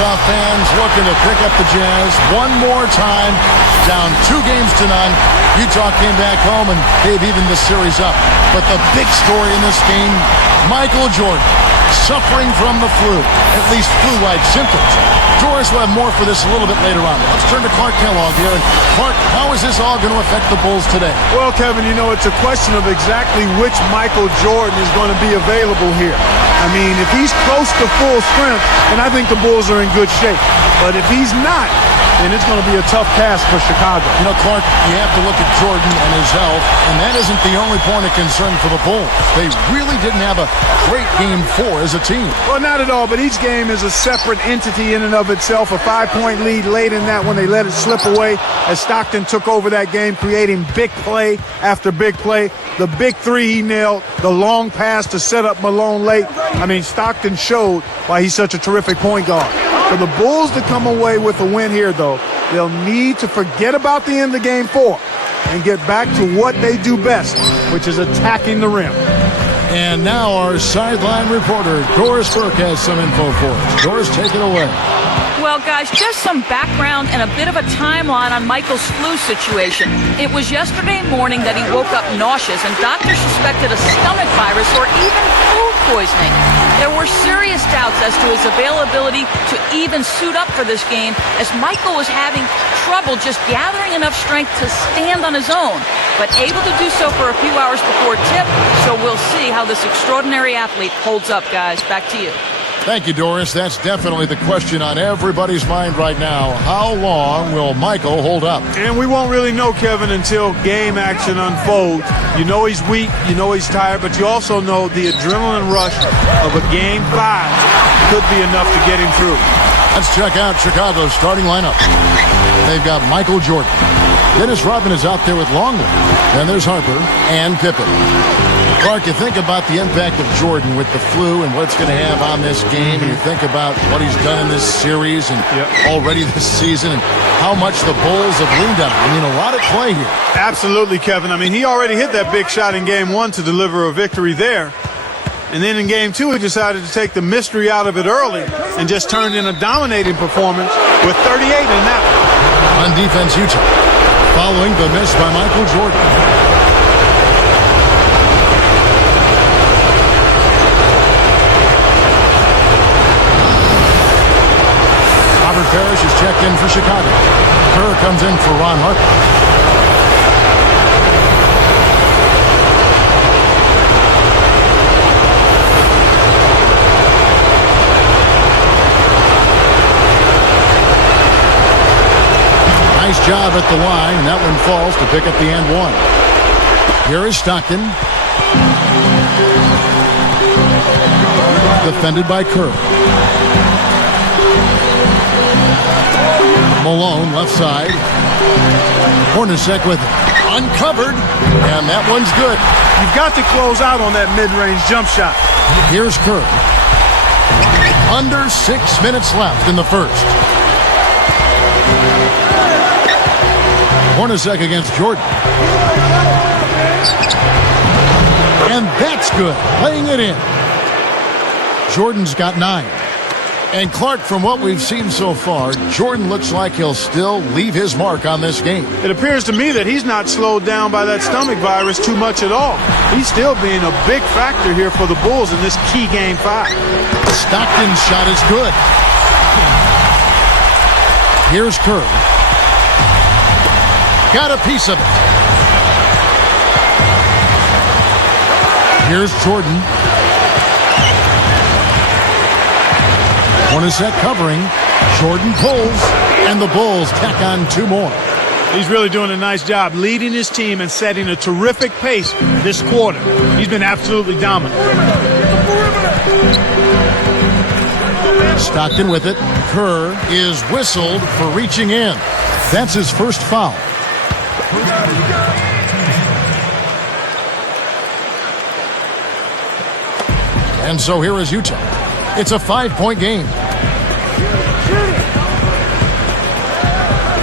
Utah fans looking to pick up the Jazz one more time. Down 2-0. Utah came back home and gave even the series up. But the big story in this game, Michael Jordan suffering from the flu, at least flu-like symptoms. Doris will have more for this a little bit later on. Let's turn to Clark Kellogg here. And Clark, how is this all going to affect the Bulls today? Well, Kevin, you know, it's a question of exactly which Michael Jordan is going to be available here. I mean, if he's close to full strength, then I think the Bulls are in good shape. But if he's not, then it's going to be a tough task for Chicago. You know, Clark, you have to look at Jordan and his health, and that isn't the only point of concern for the Bulls. They really didn't have a great game 4 as a team. Well, not at all, but each game is a separate entity in and of itself. A 5-point lead late in that when they let it slip away as Stockton took over that game, creating big play after big play. The big three he nailed, the long pass to set up Malone late. I mean, Stockton showed why he's such a terrific point guard. For the Bulls to come away with a win here, though, they'll need to forget about the end of game 4 and get back to what they do best, which is attacking the rim. And now our sideline reporter, Doris Burke, has some info for us. Doris, take it away. Well, guys, just some background and a bit of a timeline on Michael's flu situation. It was yesterday morning that he woke up nauseous, and doctors suspected a stomach virus or even food poisoning. There were serious doubts as to his availability to even suit up for this game, as Michael was having trouble just gathering enough strength to stand on his own, but able to do so for a few hours before tip, so we'll see how this extraordinary athlete holds up, guys. Back to you. Thank you, Doris. That's definitely the question on everybody's mind right now. How long will Michael hold up? And we won't really know, Kevin, until game action unfolds. You know he's weak, you know he's tired, but you also know the adrenaline rush of a game 5 could be enough to get him through. Let's check out Chicago's starting lineup. They've got Michael Jordan. Dennis Rodman is out there with Longley. Then there's Harper and Pippen. Clark, you think about the impact of Jordan with the flu and what it's going to have on this game, and you think about what he's done in this series and already this season and how much the Bulls have leaned on him. I mean, a lot at play here. Absolutely, Kevin. I mean, he already hit that big shot in game 1 to deliver a victory there. And then in game 2, he decided to take the mystery out of it early and just turned in a dominating performance with 38 in that one. On defense, Utah, following the miss by Michael Jordan. Parrish is checked in for Chicago. Kerr comes in for Ron Harper. Nice job at the line, and that one falls to pick up the and one. Here is Stockton. Defended by Kerr. Malone, left side. Hornacek with it. Uncovered, and that one's good. You've got to close out on that mid-range jump shot. Here's Kerr. Under 6 minutes left in the first. Hornacek against Jordan. And that's good, laying it in. Jordan's got 9. And Clark, from what we've seen so far, Jordan looks like he'll still leave his mark on this game. It appears to me that he's not slowed down by that stomach virus too much at all. He's still being a big factor here for the Bulls in this key game 5. Stockton's shot is good. Here's Kerr. Got a piece of it. Here's Jordan. Hornacek covering. Jordan pulls, and the Bulls tack on 2 more. He's really doing a nice job leading his team and setting a terrific pace this quarter. He's been absolutely dominant. Stockton with it. Kerr is whistled for reaching in. That's his first foul. And so here is Utah. It's a 5-point game.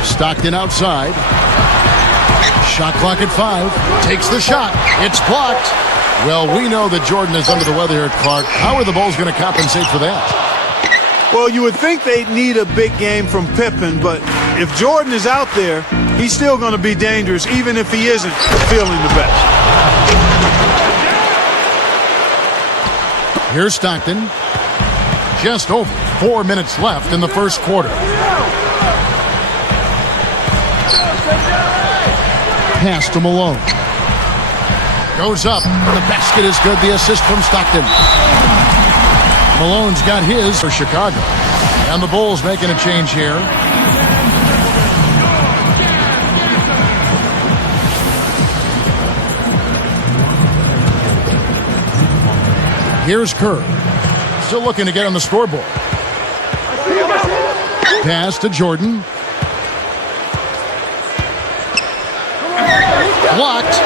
Stockton outside. Shot clock at 5. Takes the shot. It's blocked. Well, we know that Jordan is under the weather here at Clark. How are the Bulls going to compensate for that? Well, you would think they'd need a big game from Pippen, but if Jordan is out there, he's still going to be dangerous, even if he isn't feeling the best. Here's Stockton. Just over 4 minutes left in the first quarter. Pass to Malone. Goes up. The basket is good. The assist from Stockton. Malone's got his for Chicago. And the Bulls making a change here. Here's Kerr. Still looking to get on the scoreboard. Pass to Jordan. Blocked.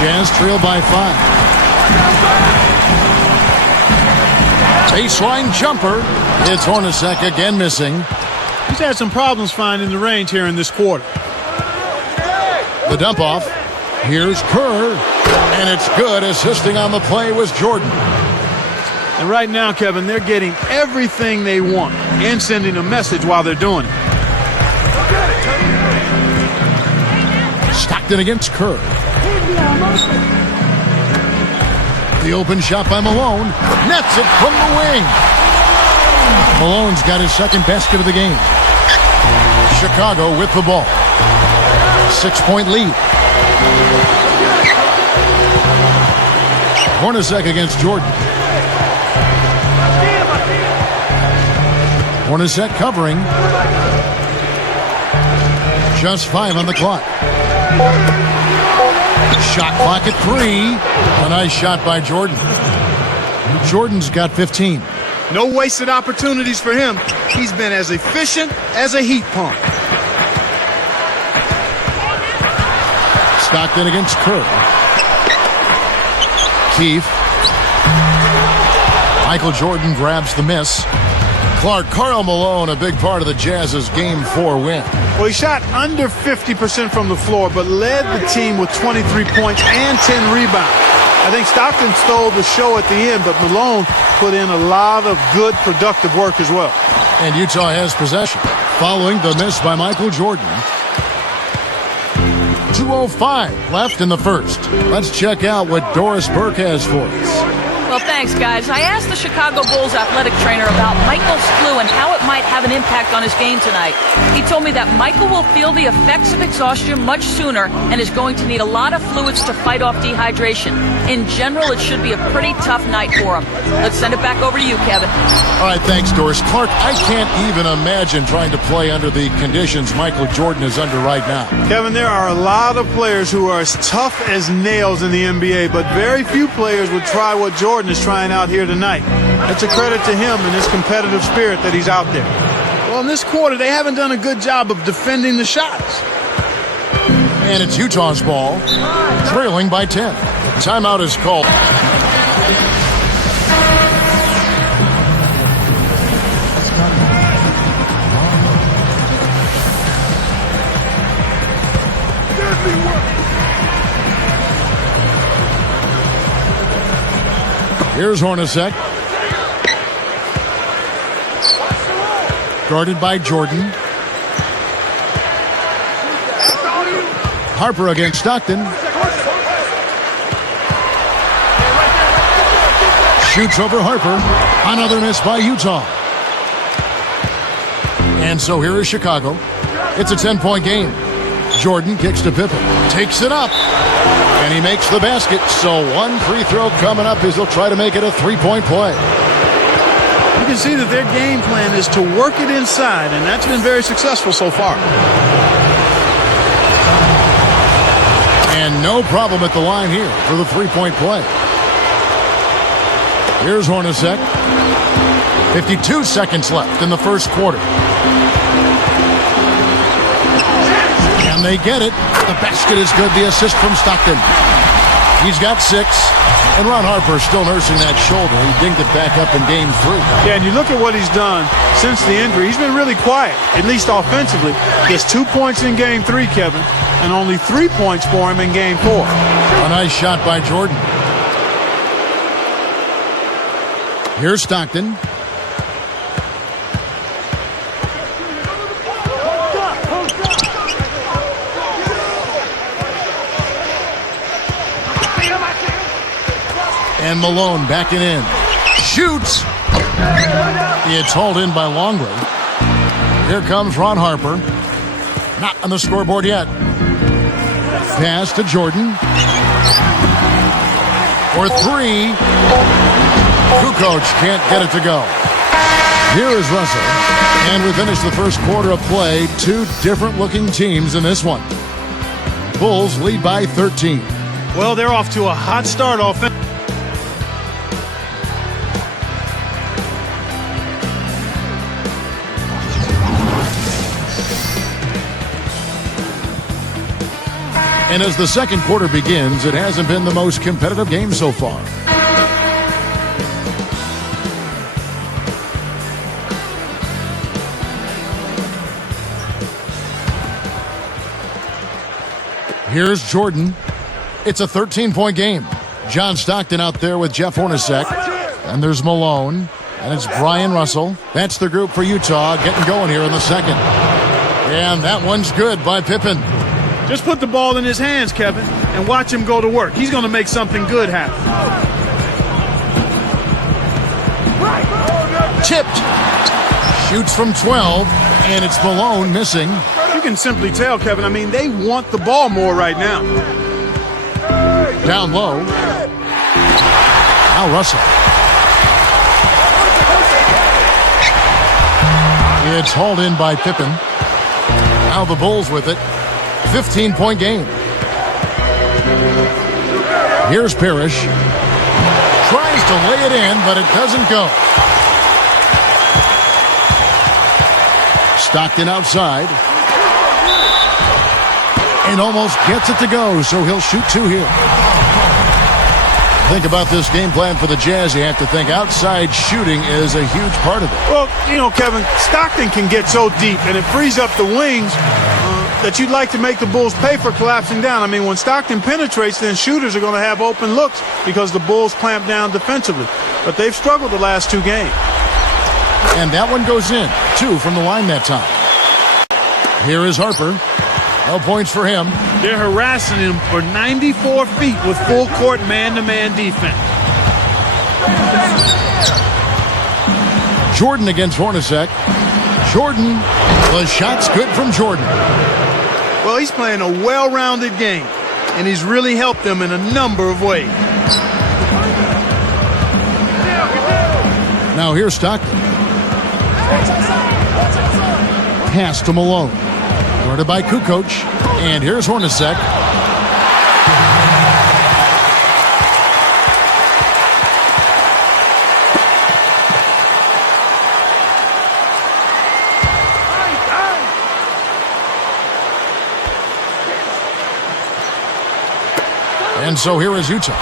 Jazz trail by 5. Baseline jumper. It's Hornacek again missing. He's had some problems finding the range here in this quarter. The dump off. Here's Kerr. And it's good. Assisting on the play was Jordan. And right now, Kevin, they're getting everything they want and sending a message while they're doing it. Stockton against Kerr. The open shot by Malone. Nets it from the wing. Malone's got his second basket of the game. Chicago with the ball. 6-point lead. Hornacek against Jordan. Hornacek covering. Just 5 on the clock. Shot clock at 3. A nice shot by Jordan. Jordan's got 15. No wasted opportunities for him. He's been as efficient as a heat pump. Stockton against Kerr. Keefe. Michael Jordan grabs the miss. Karl Malone, a big part of the Jazz's Game 4 win. Well, he shot under 50% from the floor, but led the team with 23 points and 10 rebounds. I think Stockton stole the show at the end, but Malone put in a lot of good, productive work as well. And Utah has possession, following the miss by Michael Jordan. 2:05 left in the first. Let's check out what Doris Burke has for us. Well, thanks, guys. I asked the Chicago Bulls athletic trainer about Michael's flu and how it might have an impact on his game tonight. He told me that Michael will feel the effects of exhaustion much sooner and is going to need a lot of fluids to fight off dehydration. In general, it should be a pretty tough night for him. Let's send it back over to you, Kevin. All right, thanks, Doris. Clark, I can't even imagine trying to play under the conditions Michael Jordan is under right now. Kevin, there are a lot of players who are as tough as nails in the NBA, but very few players would try what Jordan is trying out here tonight. It's a credit to him and his competitive spirit that he's out there. Well, in this quarter, they haven't done a good job of defending the shots. And it's Utah's ball, trailing by 10. Timeout is called. Here's Hornacek. Guarded by Jordan. Harper against Stockton. Shoots over Harper. Another miss by Utah. And so here is Chicago. It's a 10-point game. Jordan kicks to Pippen. Takes it up. And he makes the basket. So one free throw coming up as they'll try to make it a 3-point play. You can see that their game plan is to work it inside, and that's been very successful so far. And no problem at the line here for the 3-point play. Here's Hornacek. 52 seconds left in the first quarter. And they get it. The basket is good. The assist from Stockton. He's got 6. And Ron Harper still nursing that shoulder. He dinged it back up in game 3. Yeah, and you look at what he's done since the injury. He's been really quiet, at least offensively. Just 2 points in game 3, Kevin, and only 3 points for him in game 4. A nice shot by Jordan. Here's Stockton. And Malone backing in. Shoots. It's hauled in by Longley. Here comes Ron Harper. Not on the scoreboard yet. Pass to Jordan. For three. Kukoc can't get it to go. Here is Russell. And we finish the first quarter of play. Two different looking teams in this one. Bulls lead by 13. Well, they're off to a hot start offensively. And as the second quarter begins, it hasn't been the most competitive game so far. Here's Jordan. It's a 13-point game. John Stockton out there with Jeff Hornacek. And there's Malone. And it's Brian Russell. That's the group for Utah getting going here in the second. And that one's good by Pippen. Just put the ball in his hands, Kevin, and watch him go to work. He's going to make something good happen. Tipped. Shoots from 12, and it's Malone missing. You can simply tell, Kevin, I mean, they want the ball more right now. Down low. Now Russell. It's hauled in by Pippen. Now the Bulls with it. 15-point game. Here's Parrish. Tries to lay it in, but it doesn't go. Stockton outside. And almost gets it to go, so he'll shoot two here. Think about this game plan for the Jazz. You have to think outside shooting is a huge part of it. Well, you know, Kevin, Stockton can get so deep, and it frees up the wings that you'd like to make the Bulls pay for collapsing down. I mean, when Stockton penetrates, then shooters are going to have open looks because the Bulls clamp down defensively. But they've struggled the last two games. And that one goes in. 2 from the line that time. Here is Harper. No points for him. They're harassing him for 94 feet with full court man-to-man defense. Jordan against Hornacek. Jordan. The shot's good from Jordan. Well, he's playing a well-rounded game, and he's really helped them in a number of ways. Now here's Stockton. Pass to Malone. Guarded by Kukoc. And here's Hornacek. And so here is Utah.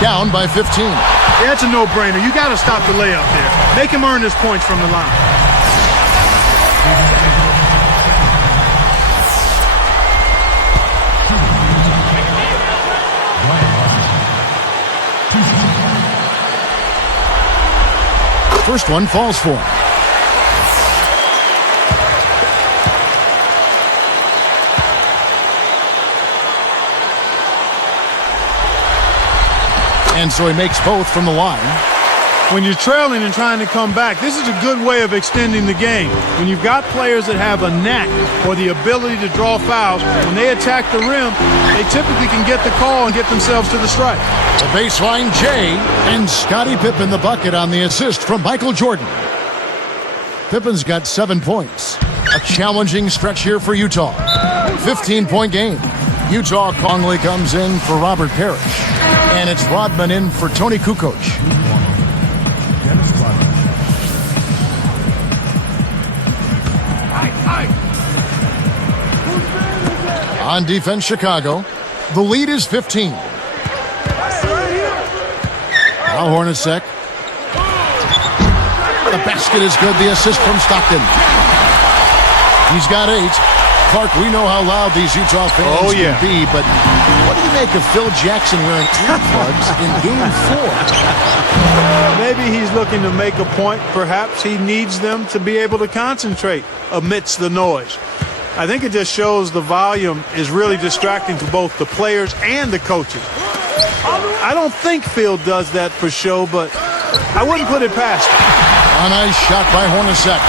Down by 15. Yeah, it's a no-brainer. You got to stop the layup there. Make him earn his points from the line. First one falls for him. And so he makes both from the line. When you're trailing and trying to come back, this is a good way of extending the game. When you've got players that have a knack or the ability to draw fouls, when they attack the rim, they typically can get the call and get themselves to the stripe. The baseline Jay and Scottie Pippen the bucket on the assist from Michael Jordan. Pippen's got 7 points. A challenging stretch here for Utah. 15-point game. Utah Conley comes in for Robert Parrish. And it's Rodman in for Tony Kukoc. On defense, Chicago. The lead is 15. Now Hornacek. The basket is good. The assist from Stockton. He's got 8. Clark, we know how loud these Utah fans can be, but what do you make of Phil Jackson wearing earplugs in Game 4? Maybe he's looking to make a point. Perhaps he needs them to be able to concentrate amidst the noise. I think it just shows the volume is really distracting to both the players and the coaches. I don't think Phil does that for show, but I wouldn't put it past him. A nice shot by Hornacek.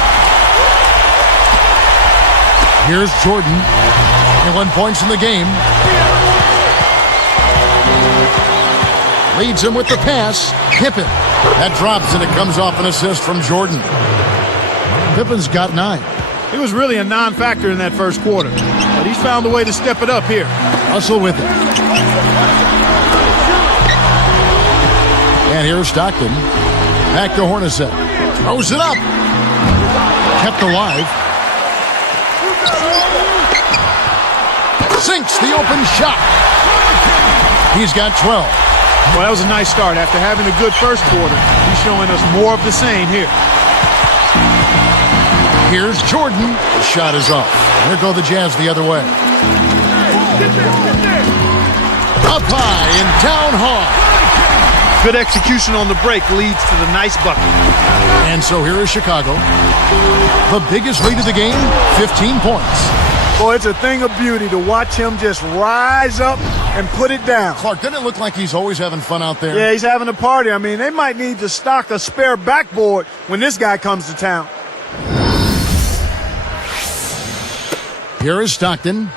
Here's Jordan. 21 points in the game. Leads him with the pass. Pippen. That drops, and it comes off an assist from Jordan. Pippen's got 9. He was really a non-factor in that first quarter, but he's found a way to step it up here. Russell with it. And here's Stockton. Back to Hornacek. Throws it up. Kept alive. Sinks the open shot. He's got 12. Well, that was a nice start. After having a good first quarter, he's showing us more of the same here. Here's Jordan. The shot is off. Here go the Jazz the other way. Up high and down hard. Good execution on the break leads to the nice bucket. And so here is Chicago. The biggest lead of the game, 15 points. Boy, it's a thing of beauty to watch him just rise up and put it down. Clark, doesn't it look like he's always having fun out there? Yeah, he's having a party. I mean, they might need to stock a spare backboard when this guy comes to town. Here is Stockton.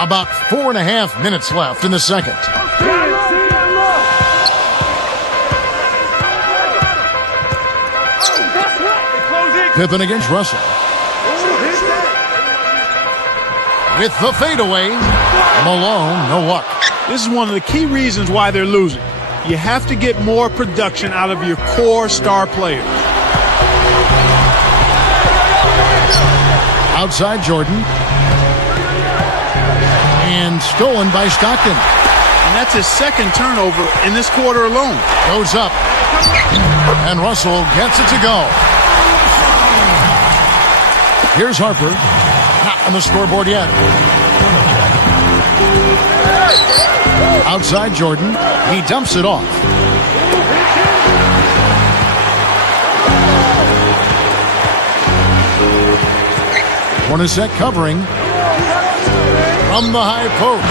About 4.5 minutes left in the second. Pippen against Russell. With the fadeaway, Malone, no luck. This is one of the key reasons why they're losing. You have to get more production out of your core star players. Outside Jordan. And stolen by Stockton. And that's his second turnover in this quarter alone. Goes up. And Russell gets it to go. Here's Harper. Not on the scoreboard yet. Outside Jordan. He dumps it off. Hornacek covering. From the high post.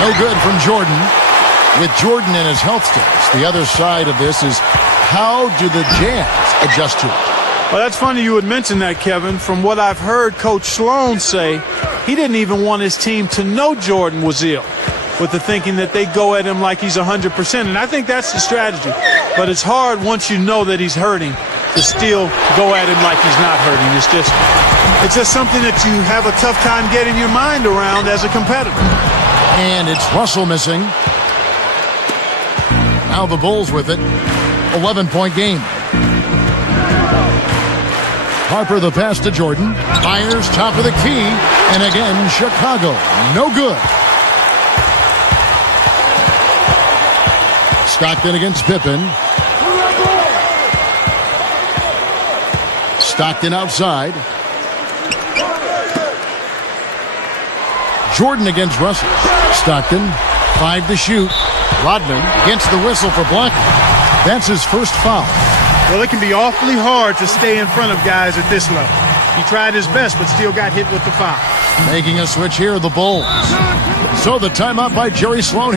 No good from Jordan. With Jordan and his health sticks, the other side of this is how do the Jazz adjust to it? Well, that's funny you would mention that, Kevin. From what I've heard Coach Sloan say, he didn't even want his team to know Jordan was ill, with the thinking that they go at him like he's 100%. And I think that's the strategy. But it's hard once you know that he's hurting to still go at him like he's not hurting. It's just something that you have a tough time getting your mind around as a competitor. And it's Russell missing. Now the Bulls with it. 11-point game. Harper the pass to Jordan. Fires top of the key. And again, Chicago. No good. Stockton against Pippen. Stockton outside. Jordan against Russell. Stockton, 5 to shoot. Rodman gets the whistle for blocking. That's his first foul. Well, it can be awfully hard to stay in front of guys at this level. He tried his best, but still got hit with the foul. Making a switch here, the Bulls. So the timeout by Jerry Sloan.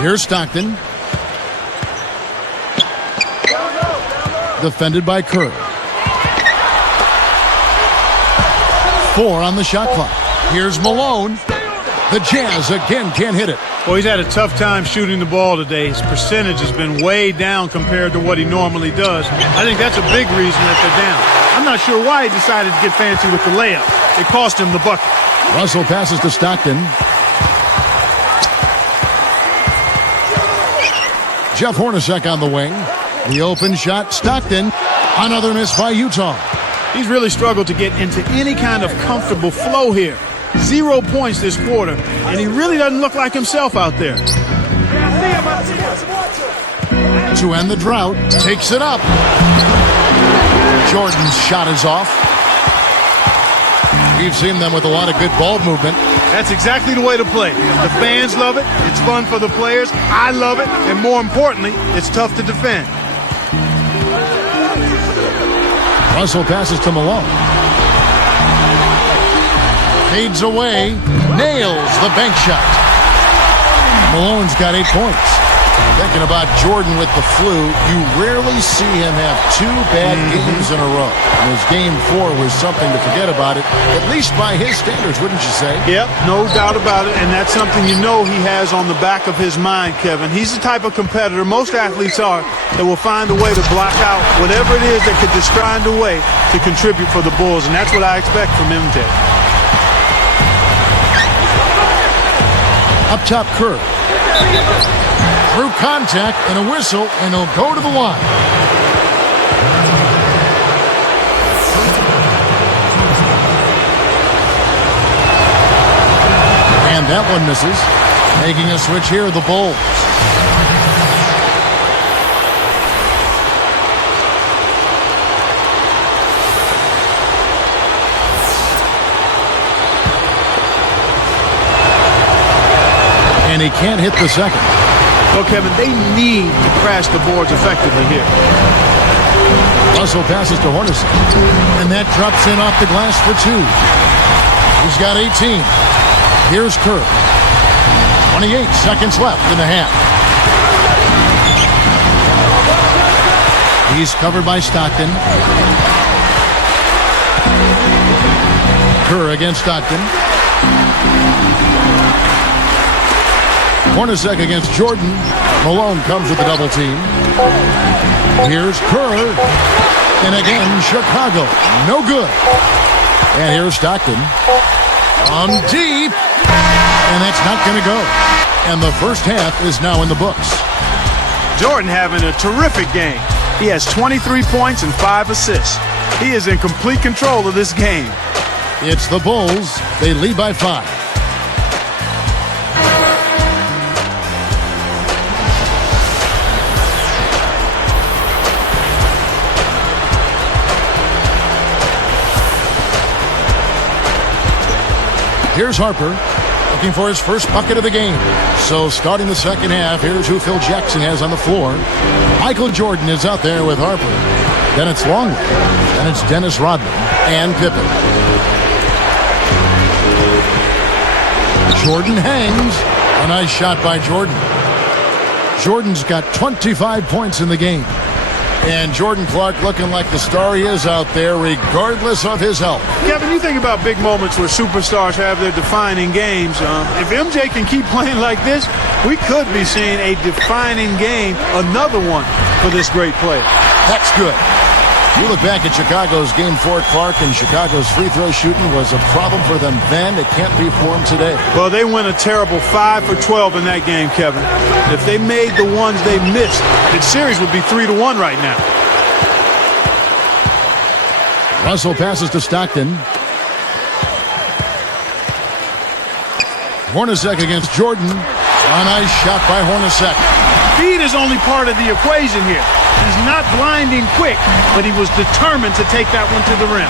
Here's Stockton. Defended by Kerr. 4 on the shot clock. Here's Malone. The Jazz again can't hit it. Well, he's had a tough time shooting the ball today. His percentage has been way down compared to what he normally does. I think that's a big reason that they're down. I'm not sure why he decided to get fancy with the layup. It cost him the bucket. Russell passes to Stockton. Jeff Hornacek on the wing. The open shot, Stockton. Another miss by Utah. He's really struggled to get into any kind of comfortable flow here. 0 points this quarter, and he really doesn't look like himself out there. To end the drought, takes it up. Jordan's shot is off. We've seen them with a lot of good ball movement. That's exactly the way to play. The fans love it. It's fun for the players. I love it. And more importantly, it's tough to defend. Russell passes to Malone. Fades away. Nails the bank shot. Malone's got 8 points. Thinking about Jordan with the flu, you rarely see him have 2 bad games in a row. And his game 4 was something to forget about it, at least by his standards, wouldn't you say? Yep, no doubt about it, and that's something you know he has on the back of his mind, Kevin. He's the type of competitor, most athletes are, that will find a way to block out whatever it is that could find a way to contribute for the Bulls, and that's what I expect from MJ. Up top, Kerr. Through contact and a whistle, and he'll go to the line. And that one misses. Making a switch here, the Bulls. And he can't hit the second. Well, Kevin, they need to crash the boards effectively here. Russell passes to Hornacek. And that drops in off the glass for 2. He's got 18. Here's Kerr. 28 seconds left in the half. He's covered by Stockton. Kerr against Stockton. Hornacek against Jordan. Malone comes with the double team. Here's Kerr. And again, Chicago. No good. And here's Stockton. On deep. And that's not going to go. And the first half is now in the books. Jordan having a terrific game. He has 23 points and 5 assists. He is in complete control of this game. It's the Bulls. They lead by 5. Here's Harper, looking for his first bucket of the game. So starting the second half, here's who Phil Jackson has on the floor. Michael Jordan is out there with Harper. Then it's Longley. Then it's Dennis Rodman and Pippen. Jordan hangs. A nice shot by Jordan. Jordan's got 25 points in the game. And Jordan Clark looking like the star he is out there, regardless of his health. Kevin, you think about big moments where superstars have their defining games. If MJ can keep playing like this, we could be seeing a defining game, another one for this great player. That's good. You look back at Chicago's Game 4, Clark, and Chicago's free throw shooting was a problem for them then. It can't be for them today. Well, they went a terrible 5 for 12 in that game, Kevin. If they made the ones they missed, the series would be 3-1 right now. Russell passes to Stockton. Hornacek against Jordan. A nice shot by Hornacek. Speed is only part of the equation here. He's not blinding quick, but he was determined to take that one to the rim.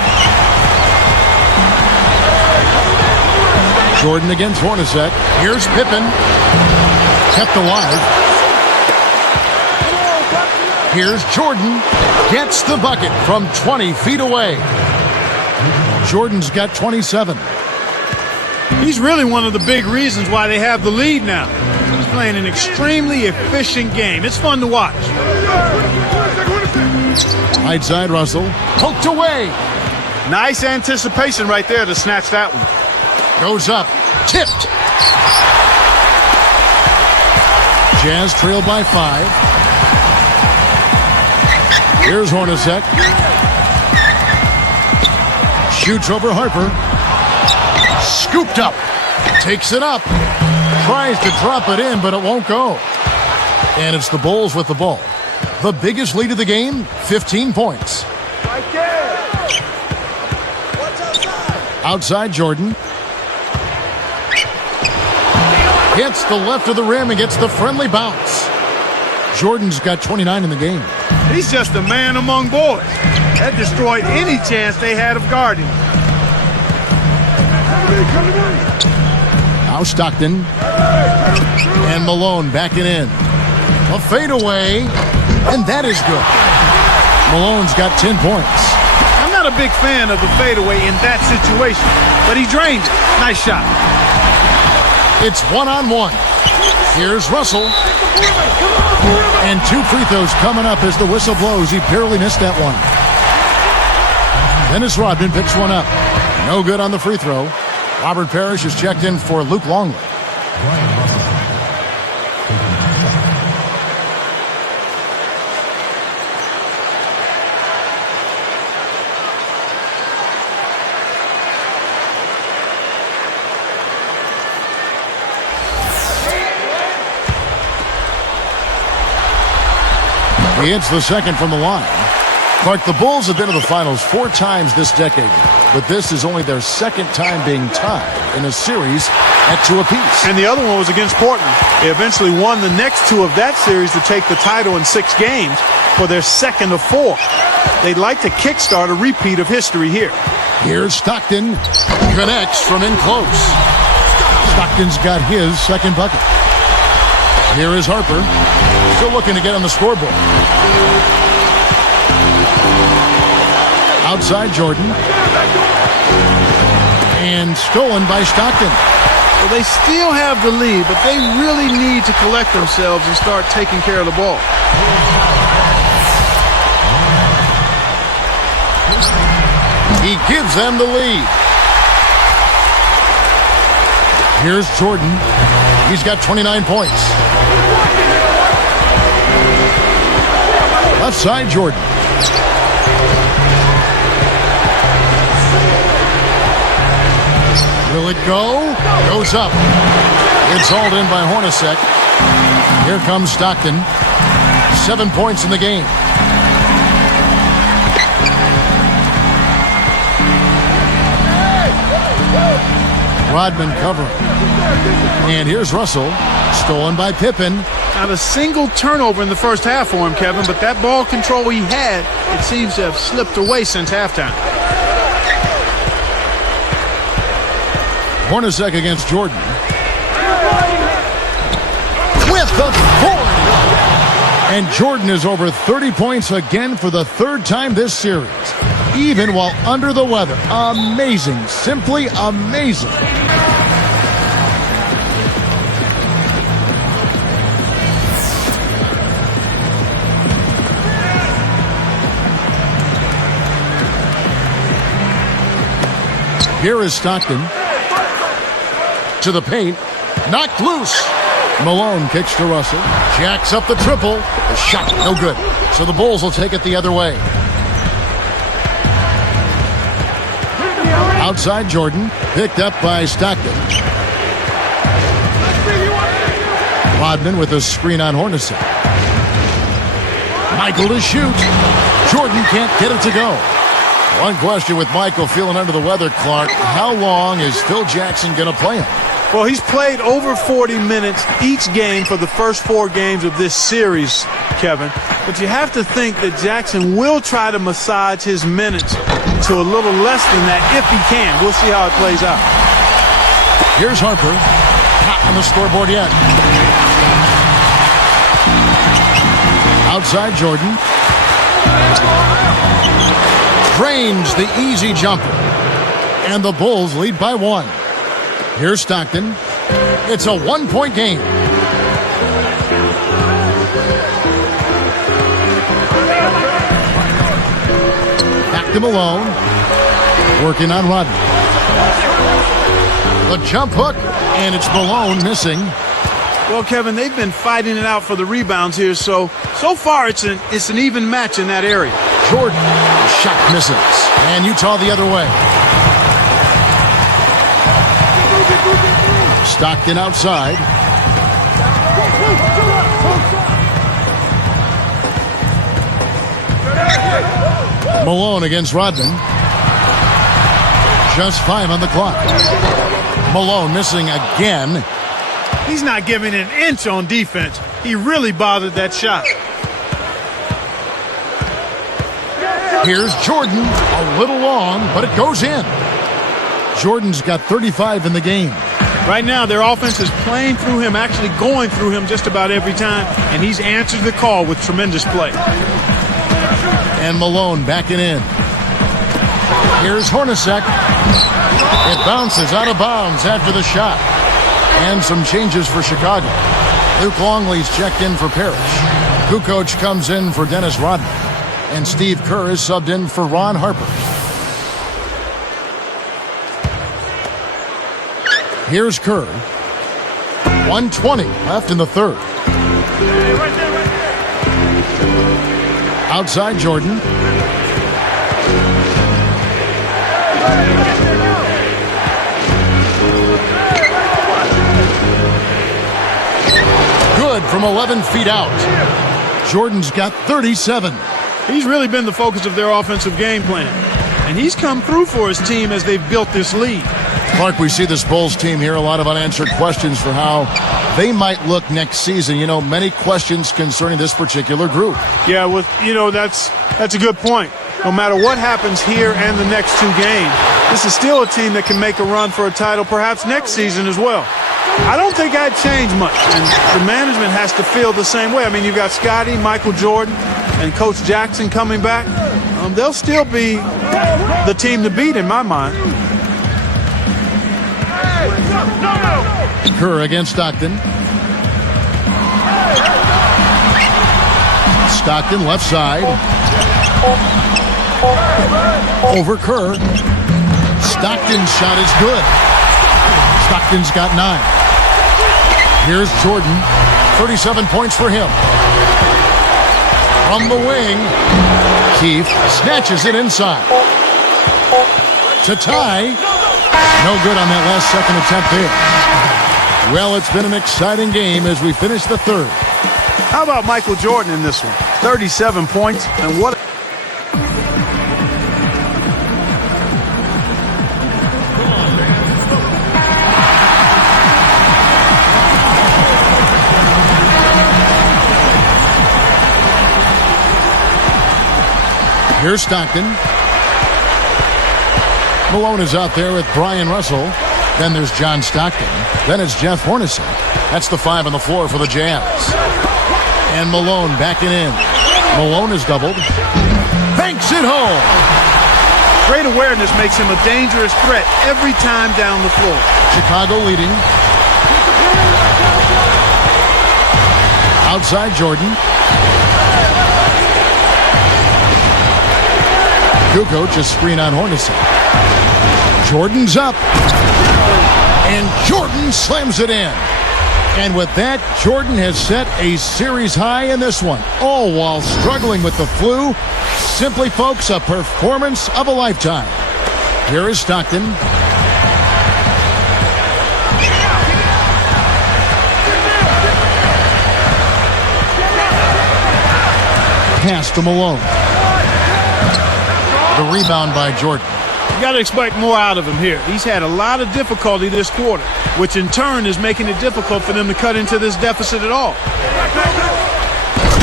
Jordan against Hornacek. Here's Pippen. Kept alive. Here's Jordan. Gets the bucket from 20 feet away. Jordan's got 27. He's really one of the big reasons why they have the lead now. He's playing an extremely efficient game. It's fun to watch. Right side, Russell. Poked away. Nice anticipation right there to snatch that one. Goes up. Tipped. Jazz trailed by 5. Here's Hornacek. Shoots over Harper. Scooped up. Takes it up. Tries to drop it in, but it won't go. And it's the Bulls with the ball. The biggest lead of the game, 15 points. Outside Jordan. Hits the left of the rim and gets the friendly bounce. Jordan's got 29 in the game. He's just a man among boys. That destroyed any chance they had of guarding. Now Stockton. And Malone backing in. A fadeaway. And that is good. Malone's got 10 points. not a big fan of the fadeaway in that situation, but he drained it. Nice shot. It's one-on-one. Here's Russell. And 2 free throws coming up as the whistle blows. He barely missed that one. Dennis Rodman picks one up. No good on the free throw. Robert Parrish is checked in for Luke Longley. He hits the second from the line. Clark, the Bulls have been to the finals 4 times this decade, but this is only their second time being tied in a series at 2 apiece. And the other one was against Portland. They eventually won the next 2 of that series to take the title in 6 games for their second of 4. They'd like to kickstart a repeat of history here. Here's Stockton. Connects from in close. Stockton's got his second bucket. Here is Harper. Still looking to get on the scoreboard. Outside Jordan. And stolen by Stockton. Well, they still have the lead, but they really need to collect themselves and start taking care of the ball. He gives them the lead. Here's Jordan. He's got 29 points. Left side, Jordan. Will it go? Goes up. It's hauled in by Hornacek. Here comes Stockton. 7 points in the game. Rodman covering. And here's Russell. Stolen by Pippen. Not a single turnover in the first half for him, Kevin, but that ball control he had, it seems to have slipped away since halftime. Hornacek against Jordan. With the 40. And Jordan is over 30 points again for the 3rd time this series, even while under the weather. Amazing. Simply amazing. Here is Stockton. To the paint. Knocked loose. Malone kicks to Russell. Jacks up the triple. The shot, no good. So the Bulls will take it the other way. Outside Jordan. Picked up by Stockton. Rodman with a screen on Hornacek. Michael to shoot. Jordan can't get it to go. One question with Michael feeling under the weather, Clark. How long is Phil Jackson going to play him? Well, he's played over 40 minutes each game for the first 4 games of this series, Kevin. But you have to think that Jackson will try to massage his minutes to a little less than that if he can. We'll see how it plays out. Here's Harper. Not on the scoreboard yet. Outside Jordan. Drains the easy jumper. And the Bulls lead by 1. Here's Stockton. It's a 1-point game. Back to Malone. Working on Rodman. The jump hook, and it's Malone missing. Well, Kevin, they've been fighting it out for the rebounds here, so far it's an even match in that area. Jordan, shot misses, and Utah the other way. Stockton outside. Malone against Rodman. Just 5 on the clock. Malone missing again. He's not giving an inch on defense. He really bothered that shot. Here's Jordan, a little long, but it goes in. Jordan's got 35 in the game. Right now, their offense is playing through him, actually going through him just about every time, and he's answered the call with tremendous play. And Malone backing in. Here's Hornacek. It bounces out of bounds after the shot. And some changes for Chicago. Luke Longley's checked in for Parrish. Kukoc comes in for Dennis Rodman. And Steve Kerr is subbed in for Ron Harper. Here's Kerr. 1:20 left in the third. Outside Jordan. Good from 11 feet out. Jordan's got 37. He's really been the focus of their offensive game plan. And he's come through for his team as they've built this lead. Clark, we see this Bulls team here, a lot of unanswered questions for how they might look next season. You know, many questions concerning this particular group. Yeah, that's a good point. No matter what happens here and the next two games, this is still a team that can make a run for a title perhaps next season as well. I don't think I'd change much, and the management has to feel the same way. I mean, you've got Scotty, Michael Jordan, and Coach Jackson coming back. They'll still be the team to beat in my mind. Kerr against Stockton. Stockton left side. Over Kerr. Stockton's shot is good. Stockton's got 9. Here's Jordan. 37 points for him. From the wing, Keefe snatches it inside. To tie. No good on that last second attempt there. Well, it's been an exciting game as we finish the third. How about Michael Jordan in this one? 37 points, and what... Here's Stockton. Malone is out there with Brian Russell. Then there's John Stockton. Then it's Jeff Hornacek. That's the 5 on the floor for the Jazz. And Malone backing in. Malone is doubled. Banks it home. Great awareness makes him a dangerous threat every time down the floor. Chicago leading. Outside Jordan. Kukoc just screen on Hornacek. Jordan's up. And Jordan slams it in. And with that, Jordan has set a series high in this one, all while struggling with the flu. Simply, folks, a performance of a lifetime. Here is Stockton. Pass to Malone. The rebound by Jordan. You got to expect more out of him here. He's had a lot of difficulty this quarter, which in turn is making it difficult for them to cut into this deficit at all.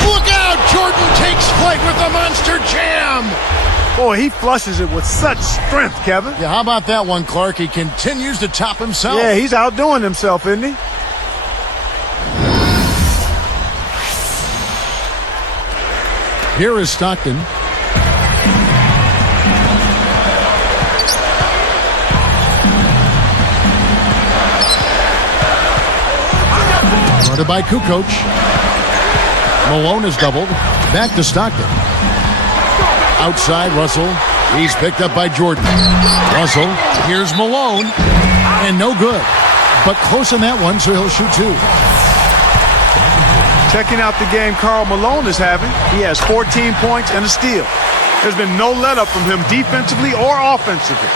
Look out! Jordan takes flight with a monster jam! Boy, he flushes it with such strength, Kevin. Yeah, how about that one, Clark? He continues to top himself. Yeah, he's outdoing himself, isn't he? Here is Stockton. Guarded by Kukoc. Malone is doubled. Back to Stockton. Outside Russell. He's picked up by Jordan. Russell. Here's Malone. And no good. But close on that one, so he'll shoot 2. Checking out the game Karl Malone is having. He has 14 points and a steal. There's been no let-up from him defensively or offensively.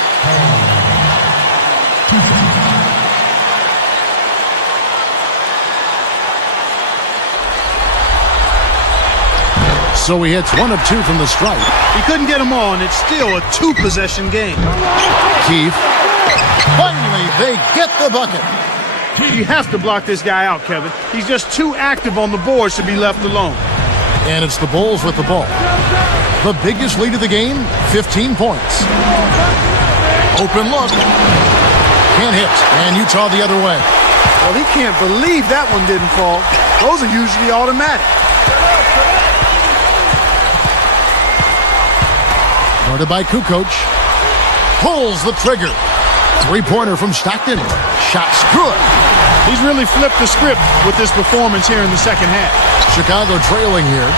So he hits 1 of 2 from the stripe. He couldn't get them all, and it's still a 2-possession game. Keefe. Finally, they get the bucket. You have to block this guy out, Kevin. He's just too active on the boards to be left alone. And it's the Bulls with the ball. The biggest lead of the game, 15 points. Open look. Can't hit. And Utah the other way. Well, he can't believe that one didn't fall. Those are usually automatic. Guarded by Kukoc. pulls the trigger. Three-pointer from Stockton. Shot's good. He's really flipped the script with this performance here in the second half. Chicago trailing here.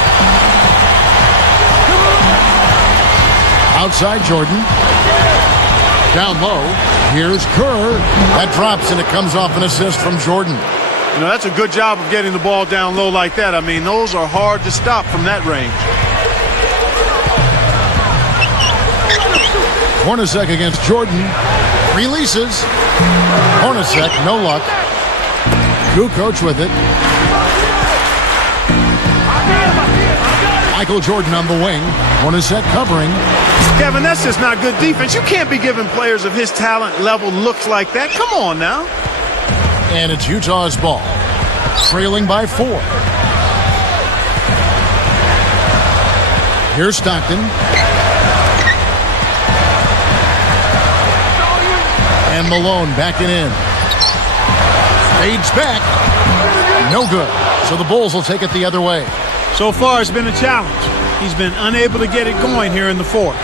Outside Jordan. Down low. Here's Kerr. That drops and it comes off an assist from Jordan. You know, that's a good job of getting the ball down low like that. I mean, those are hard to stop from that range. Hornacek against Jordan. Releases. Hornacek, no luck. Kukoc with it. Michael Jordan on the wing. Hornacek covering. Kevin, that's just not good defense. You can't be giving players of his talent level looks like that. Come on now. And it's Utah's ball. Trailing by 4. Here's Stockton. And Malone backing in. Fades back. No good. So the Bulls will take it the other way. So far, it's been a challenge. He's been unable to get it going here in the fourth.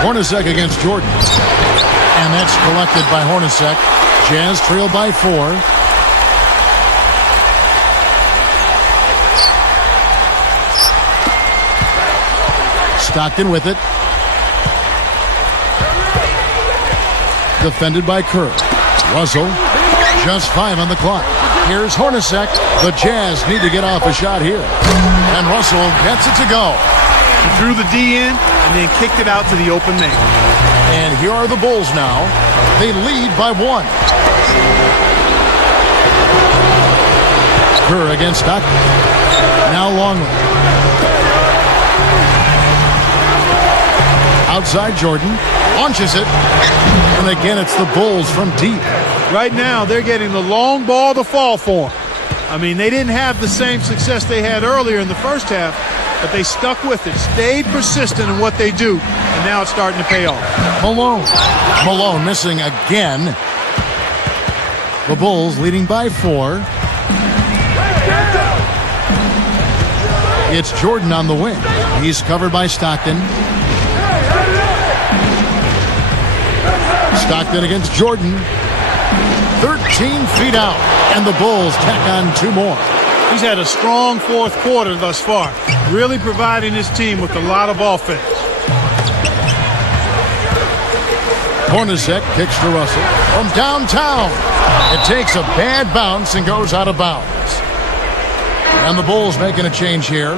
Hornacek against Jordan. And that's collected by Hornacek. Jazz trail by 4. Stockton with it. Defended by Kerr. Russell, just 5 on the clock. Here's Hornacek. The Jazz need to get off a shot here. And Russell gets it to go. He drew the D in and then kicked it out to the open man. And here are the Bulls now. They lead by 1. Kerr against Stockton. Now Longley. Outside Jordan. Launches it. And again, it's the Bulls from deep. Right now, they're getting the long ball to fall for them. I mean, they didn't have the same success they had earlier in the first half, but they stuck with it, stayed persistent in what they do, and now it's starting to pay off. Malone missing again. The Bulls leading by 4. It's Jordan on the wing. He's covered by Stockton. Stockton against Jordan. 13 feet out, and the Bulls tack on 2 more. He's had a strong fourth quarter thus far, really providing his team with a lot of offense. Hornacek kicks to Russell from downtown. It takes a bad bounce and goes out of bounds. And the Bulls making a change here.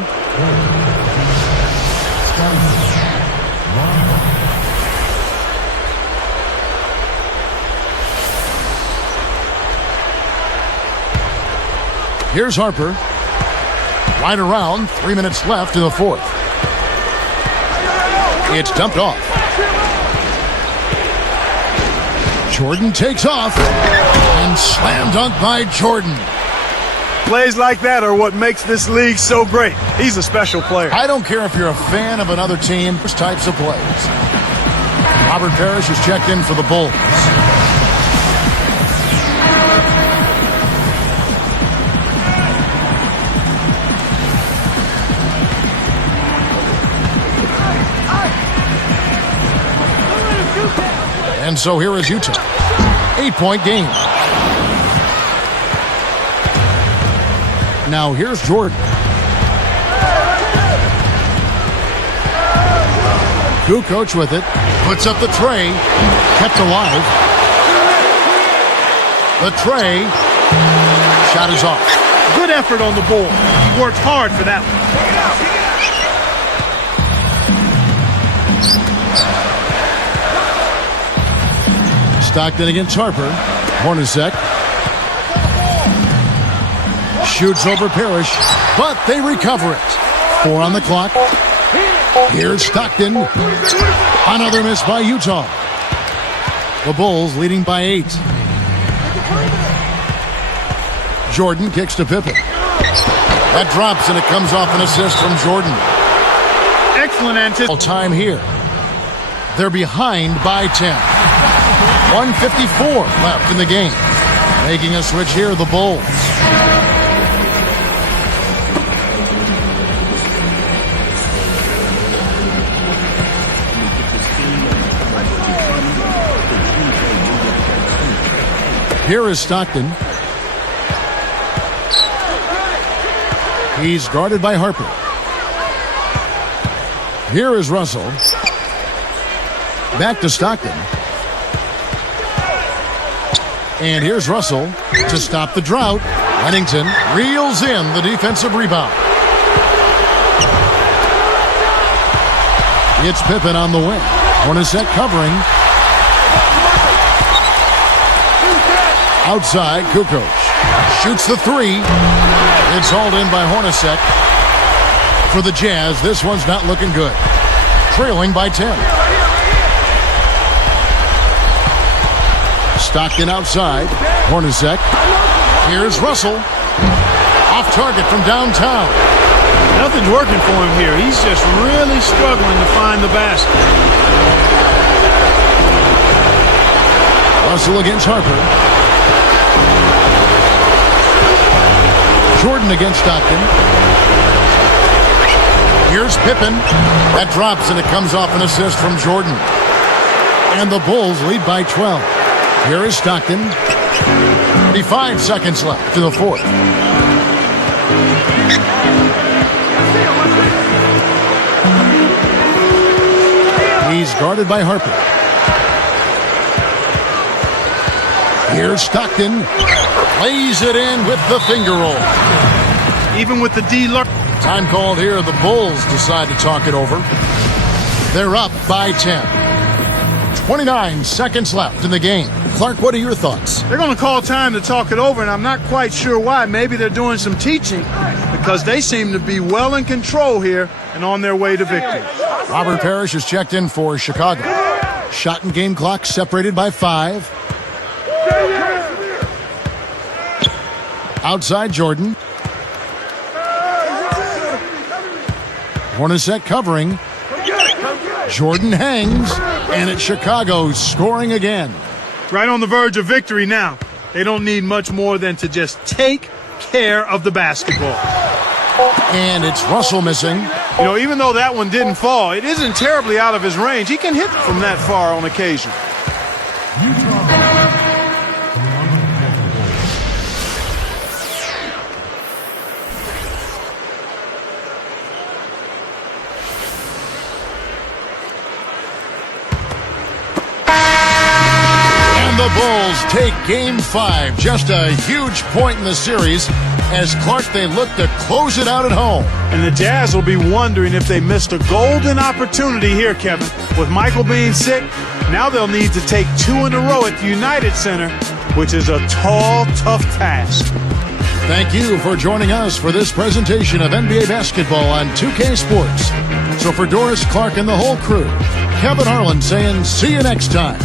Here's Harper. Right around, 3 minutes left in the fourth. It's dumped off. Jordan takes off and slam dunk by Jordan. Plays like that are what makes this league so great. He's a special player. I don't care if you're a fan of another team, there's types of plays. Robert Parrish has checked in for the Bulls. And so here is Utah. 8-point game. Now here's Jordan. Kukoc with it. Puts up the tray. Kept alive. The tray. Shot is off. Good effort on the board. He worked hard for that one. Stockton against Harper. Hornacek. Shoots over Parrish, but they recover it. 4 on the clock. Here's Stockton. Another miss by Utah. The Bulls leading by 8. Jordan kicks to Pippen. That drops and it comes off an assist from Jordan. Excellent anticipation. Time here. They're behind by 10. 1:54 left in the game. Making a switch here, the Bulls. Here is Stockton. He's guarded by Harper. Here is Russell. Back to Stockton. And here's Russell to stop the drought. Pennington reels in the defensive rebound. It's Pippen on the wing. Hornacek covering. Outside, Kukoc shoots the three. It's hauled in by Hornacek. For the Jazz, this one's not looking good. Trailing by 10. Stockton outside. Hornacek. Here's Russell. Off target from downtown. Nothing's working for him here. He's just really struggling to find the basket. Russell against Harper. Jordan against Stockton. Here's Pippen. That drops and it comes off an assist from Jordan. And the Bulls lead by 12. Here is Stockton. 35 seconds left to the fourth. He's guarded by Harper. Here's Stockton. Lays it in with the finger roll. Even with the D. Time called here. The Bulls decide to talk it over. They're up by 10. 29 seconds left in the game. Clark, what are your thoughts? They're going to call time to talk it over, and I'm not quite sure why. Maybe they're doing some teaching because they seem to be well in control here and on their way to victory. Robert Parrish is checked in for Chicago. Shot and game clock separated by 5. Outside Jordan. Hornacek covering. Jordan hangs, and it's Chicago scoring again. Right on the verge of victory now. They don't need much more than to just take care of the basketball. And it's Russell missing. You know, even though that one didn't fall, it isn't terribly out of his range. He can hit from that far on occasion. The Bulls take Game 5. Just a huge point in the series as Clark, they look to close it out at home. And the Jazz will be wondering if they missed a golden opportunity here, Kevin. With Michael being sick, now they'll need to take 2 in a row at the United Center, which is a tall, tough task. Thank you for joining us for this presentation of NBA basketball on 2K Sports. So for Doris, Clark, and the whole crew, Kevin Harlan saying see you next time.